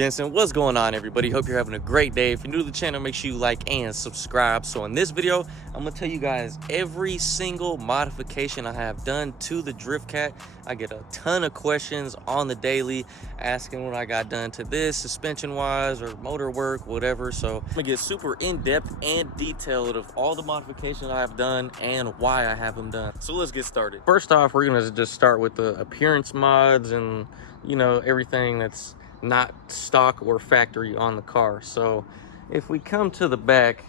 Helloooimjensen. What's going on, everybody? Hope you're having a great day. If you're new to the channel, make sure you like and subscribe. So in this video, I'm gonna tell you guys every single modification I have done to the Driftcat. I get a ton of questions on the daily asking what I got done to this, suspension wise or motor work, whatever. So I'm gonna get super in-depth and detailed of all the modifications I have done and why I have them done. So let's get started. First off, we're gonna just start with the appearance mods and, you know, everything that's not stock or factory on the car. So if we come to the back,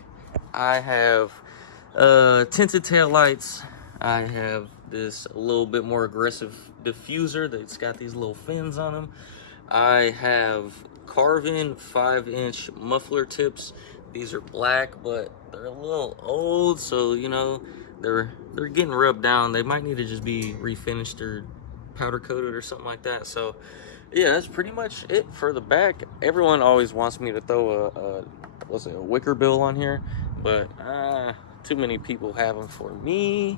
I have tinted tail lights. I have this a little bit more aggressive diffuser that's got these little fins on them. I have carve-in 5-inch muffler tips. These are black, but they're a little old, so you know they're getting rubbed down. They might need to just be refinished or powder coated or something like that. So yeah, that's pretty much it for the back. Everyone always wants me to throw a wicker bill on here, but too many people have them for me.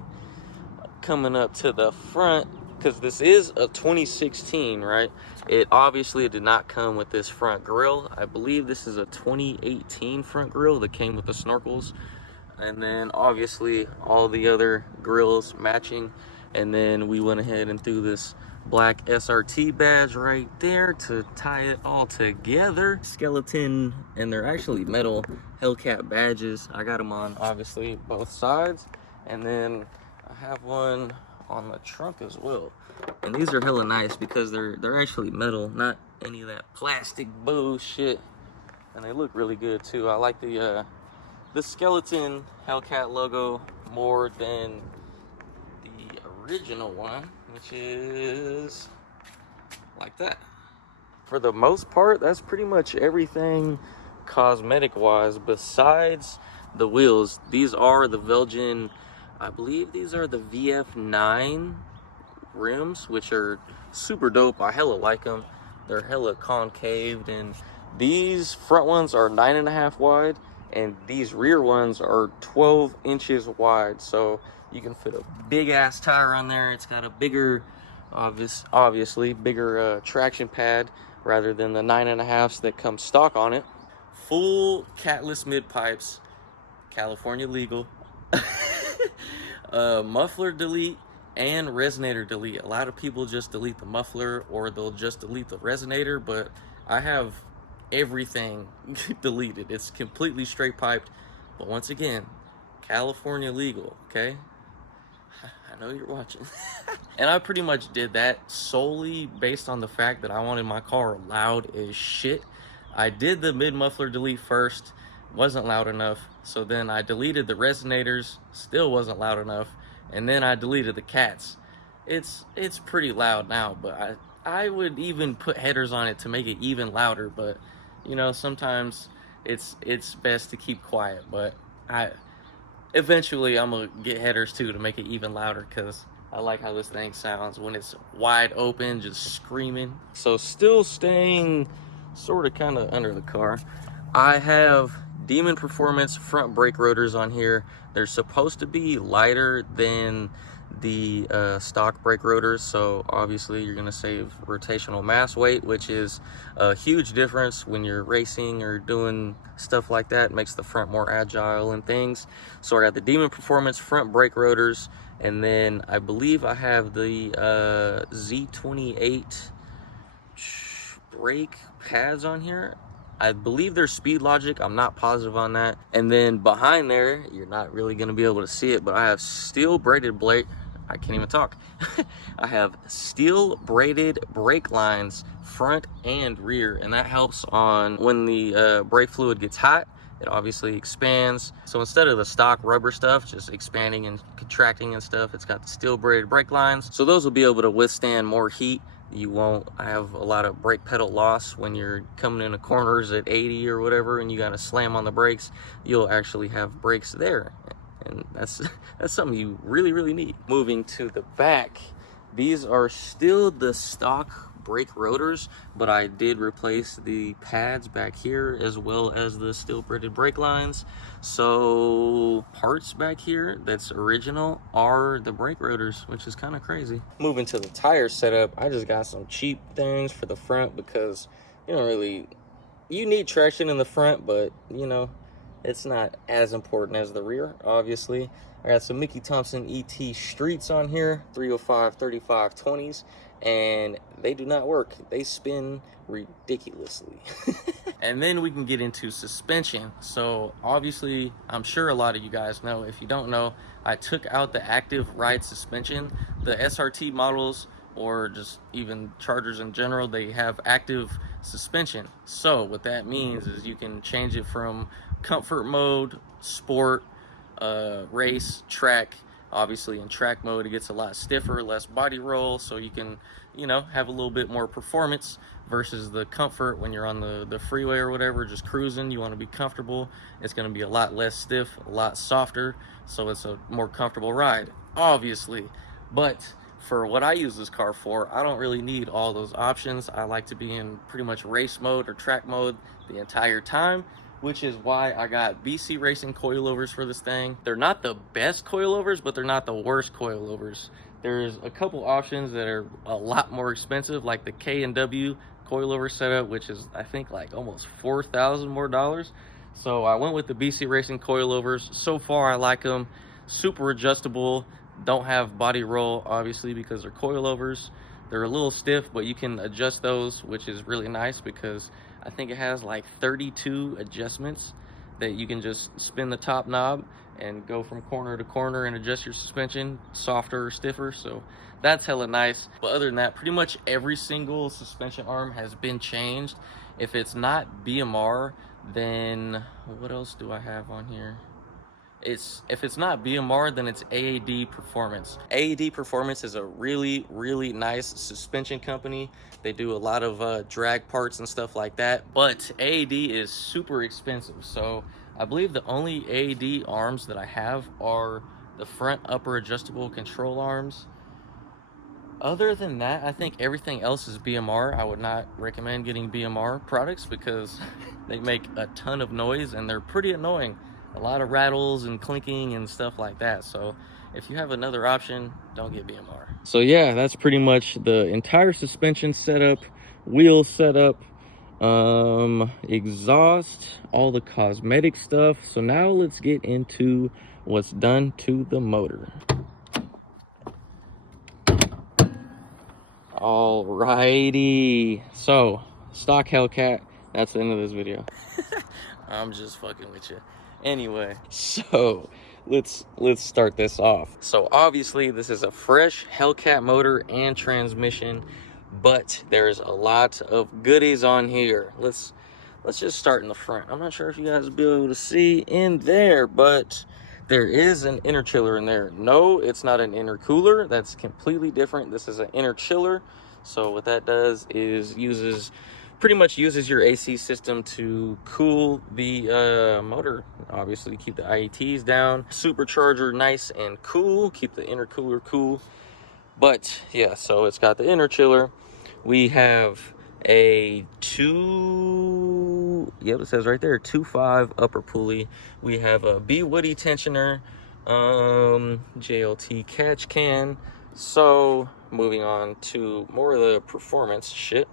Coming up to the front, because this is a 2016, right? It obviously did not come with this front grille. I believe this is a 2018 front grille that came with the snorkels, and then obviously all the other grills matching. And then we went ahead and threw this black SRT badge right there to tie it all together. Skeleton, and they're actually metal Hellcat badges. I got them on obviously both sides, and then I have one on the trunk as well. And these are hella nice because they're actually metal, not any of that plastic bullshit, and they look really good too. I like the skeleton Hellcat logo more than the original one, which is like that. For the most part, that's pretty much everything cosmetic wise besides the wheels. These are the Belgian, I believe these are the Vf9 rims, which are super dope. I hella like them. They're hella concaved, and these front ones are 9.5 wide, and these rear ones are 12 inches wide. So you can fit a big ass tire on there. It's got a bigger, obviously bigger traction pad rather than the 9.5s that come stock on it. Full catless mid pipes, California legal. Muffler delete and resonator delete. A lot of people just delete the muffler or they'll just delete the resonator, but I have everything deleted. It's completely straight piped, but once again, California legal, okay? I know you're watching. And I pretty much did that solely based on the fact that I wanted my car loud as shit. I did the mid muffler delete first, wasn't loud enough, so then I deleted the resonators, still wasn't loud enough, and then I deleted the cats. It's pretty loud now, but I would even put headers on it to make it even louder, but you know, sometimes it's best to keep quiet. But eventually I'm gonna get headers too to make it even louder, because I like how this thing sounds when it's wide open, just screaming. So still staying sort of kind of under the car, I have Demon Performance front brake rotors on here. They're supposed to be lighter than the stock brake rotors, so obviously you're going to save rotational mass weight, which is a huge difference when you're racing or doing stuff like that. It makes the front more agile and things. So I got the Demon Performance front brake rotors, and then I believe I have the Z28 brake pads on here. I believe they're Speed Logic, I'm not positive on that. And then behind there, you're not really going to be able to see it, but I have steel braided I can't even talk. I have steel braided brake lines front and rear, and that helps on when the brake fluid gets hot. It obviously expands. So instead of the stock rubber stuff just expanding and contracting and stuff, it's got the steel braided brake lines, so those will be able to withstand more heat. You won't have a lot of brake pedal loss when you're coming into corners at 80 or whatever and you got to slam on the brakes. You'll actually have brakes there, and that's something you really need. Moving to the back, these are still the stock brake rotors, but I did replace the pads back here as well as the steel braided brake lines. So parts back here that's original are the brake rotors, which is kind of crazy. Moving to the tire setup, I just got some cheap things for the front because you don't really you need traction in the front, but you know, it's not as important as the rear, obviously. I got some Mickey Thompson ET Streets on here, 305 35 20s, and they do not work. They spin ridiculously. And then we can get into suspension. So obviously, I'm sure a lot of you guys know. If you don't know, I took out the active ride suspension. The SRT models, or just even Chargers in general, they have active suspension. So what that means is you can change it from comfort mode, sport, race, track. Obviously in track mode it gets a lot stiffer, less body roll, so you can, you know, have a little bit more performance versus the comfort when you're on the freeway or whatever, just cruising. You want to be comfortable. It's going to be a lot less stiff, a lot softer, so it's a more comfortable ride, obviously. But for what I use this car for, I don't really need all those options. I like to be in pretty much race mode or track mode the entire time, which is why I got BC Racing coilovers for this thing. They're not the best coilovers, but they're not the worst coilovers. There's a couple options that are a lot more expensive, like the K&W coilover setup, which is I think like almost $4,000 more. So I went with the BC Racing coilovers. So far I like them. Super adjustable, don't have body roll obviously because they're coilovers. They're a little stiff, but you can adjust those, which is really nice because I think it has like 32 adjustments that you can just spin the top knob and go from corner to corner and adjust your suspension, softer or stiffer. So that's hella nice. But other than that, pretty much every single suspension arm has been changed. If it's not BMR, then what else do I have on here? If it's not BMR, then it's AAD Performance. AAD Performance is a really, really nice suspension company. They do a lot of drag parts and stuff like that, but AAD is super expensive. So I believe the only AAD arms that I have are the front upper adjustable control arms. Other than that, I think everything else is BMR. I would not recommend getting BMR products because they make a ton of noise and they're pretty annoying. A lot of rattles and clinking and stuff like that. So if you have another option, don't get BMR. So yeah, that's pretty much the entire suspension setup, wheel setup, exhaust, all the cosmetic stuff. So now let's get into what's done to the motor. Alrighty, so stock Hellcat. That's the end of this video. I'm just fucking with you. Anyway, so let's start this off. So obviously this is a fresh Hellcat motor and transmission, but there's a lot of goodies on here. Let's just start in the front. I'm not sure if you guys will be able to see in there, but there is an inner chiller in there. No, it's not an intercooler. That's completely different. This is an inner chiller. So what that does is pretty much uses your AC system to cool the motor. Obviously keep the IETs down. Supercharger nice and cool. Keep the intercooler cool. But yeah, so it's got the inner chiller. We have a it says right there 2.5 upper pulley. We have a B Woody tensioner, JLT catch can. So moving on to more of the performance shit.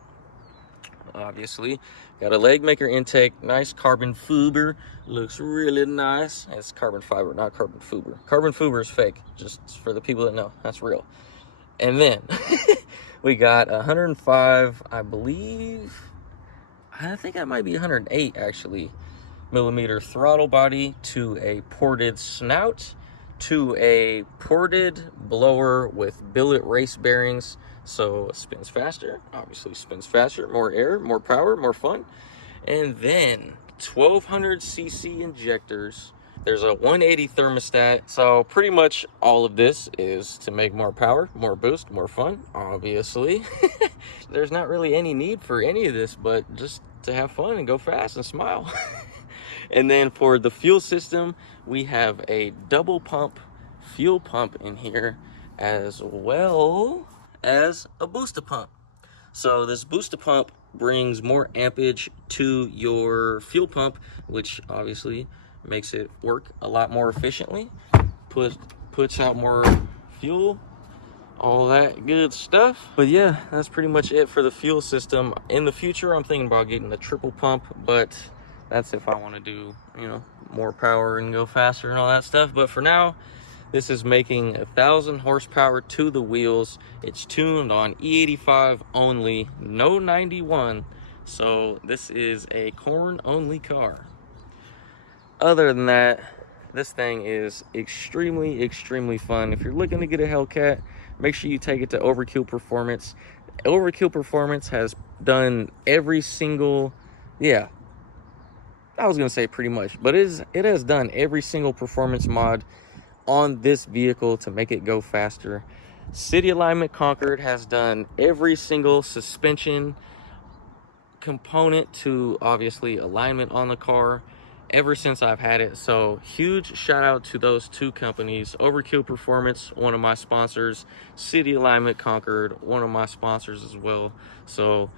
Obviously got a leg maker intake, nice carbon fiber, looks really nice. It's carbon fiber, not carbon fiber. Carbon fiber is fake, just for the people that know, that's real. And then we got 105, I think that might be 108 actually, millimeter throttle body to a ported snout to a ported blower with billet race bearings. So it spins faster, obviously spins faster, more air, more power, more fun. And then 1200cc injectors. There's a 180 thermostat. So pretty much all of this is to make more power, more boost, more fun, obviously. There's not really any need for any of this, but just to have fun and go fast and smile. And then for the fuel system, we have a double pump fuel pump in here, as well as a booster pump. So this booster pump brings more ampage to your fuel pump, which obviously makes it work a lot more efficiently, puts out more fuel. all that good stuff. But yeah, that's pretty much it for the fuel system. In the future, I'm thinking about getting a triple pump, but that's if I want to do, you know, more power and go faster and all that stuff. But for now, this is making 1,000 horsepower to the wheels. It's tuned on E85 only, no 91. So this is a corn only car. Other than that, this thing is extremely fun. If you're looking to get a Hellcat, make sure you take it to Overkill Performance. Overkill Performance has done every single, yeah, I was gonna say pretty much, but it has done every single performance mod on this vehicle to make it go faster. City Alignment Concord has done every single suspension component to obviously alignment on the car ever since I've had it. So huge shout out to those two companies. Overkill Performance, one of my sponsors. City Alignment Concord, one of my sponsors as well. So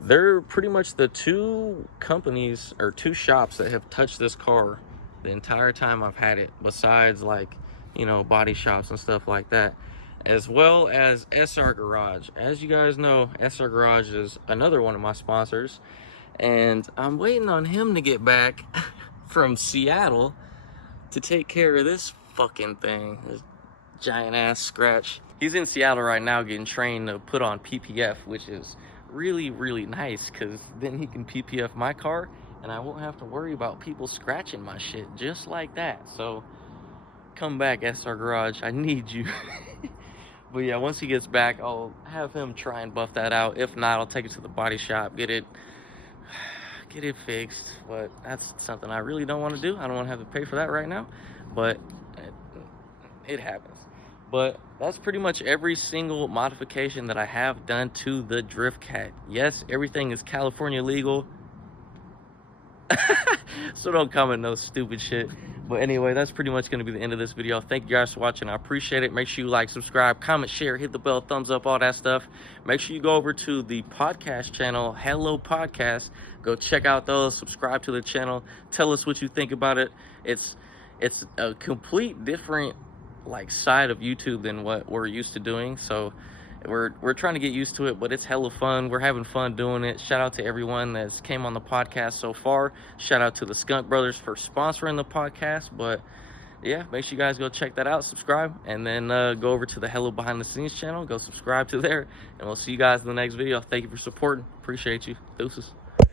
they're pretty much the two companies or two shops that have touched this car the entire time I've had it, besides, like, you know, body shops and stuff like that, as well as SR Garage. As you guys know, SR Garage is another one of my sponsors, and I'm waiting on him to get back from Seattle to take care of this fucking thing, this giant ass scratch. He's in Seattle right now getting trained to put on PPF, which is really nice, because then he can PPF my car and I won't have to worry about people scratching my shit just like that. So come back, SR Garage, I need you. But yeah, once he gets back, I'll have him try and buff that out. If not, I'll take it to the body shop, get it fixed. But that's something I really don't want to do. I don't want to have to pay for that right now, but it happens. But that's pretty much every single modification that I have done to the Drift Cat. Yes, everything is California legal. So don't comment no stupid shit. But anyway, that's pretty much going to be the end of this video. Thank you guys for watching. I appreciate it. Make sure you like, subscribe, comment, share, hit the bell, thumbs up, all that stuff. Make sure you go over to the podcast channel, Hello Podcast. Go check out those. Subscribe to the channel. Tell us what you think about it. It's a complete different, like, side of YouTube than what we're used to doing. So we're trying to get used to it, but it's hella fun. We're having fun doing it. Shout out to everyone that's came on the podcast so far. Shout out to the Skunk Brothers for sponsoring the podcast. But yeah, make sure you guys go check that out, subscribe, and then go over to the Hello Behind the Scenes channel. Go subscribe to there, and we'll see you guys in the next video. Thank you for supporting. Appreciate you. Deuces.